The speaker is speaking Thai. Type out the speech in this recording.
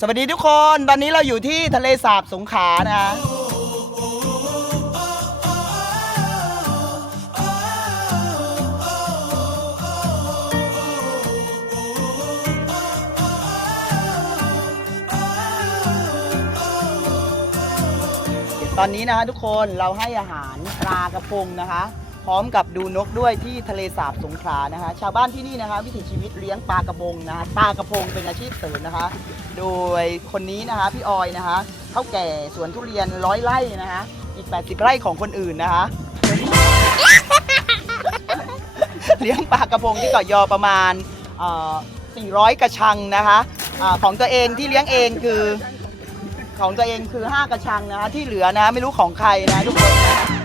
สวัสดีทุกคนตอนนี้เราอยู่ที่ทะเลสาบสงขลานะตอนนี้นะคะทุกคนเราให้อาหารปลากระพงนะคะพร้อมกับดูนกด้วยที่ทะเลสาบสงขลานะคะชาวบ้านที่นี่นะคะวิถีชีวิตเลี้ยงปลากระพงนะคะปลากระพงเป็นอาชีพเสริมนะคะโดยคนนี้นะคะพี่ออยนะคะเท่าแก่สวนทุเรียน100 ไร่นะคะอีก80 ไร่ของคนอื่นนะคะ เลี้ยงปลากระพงที่เกาะยอประมาณ400 กระชังนะคะของตัวเองที่เลี้ยงเองคือ5 กระชังนะคะที่เหลือนะไม่รู้ของใครนะทุกคนนะ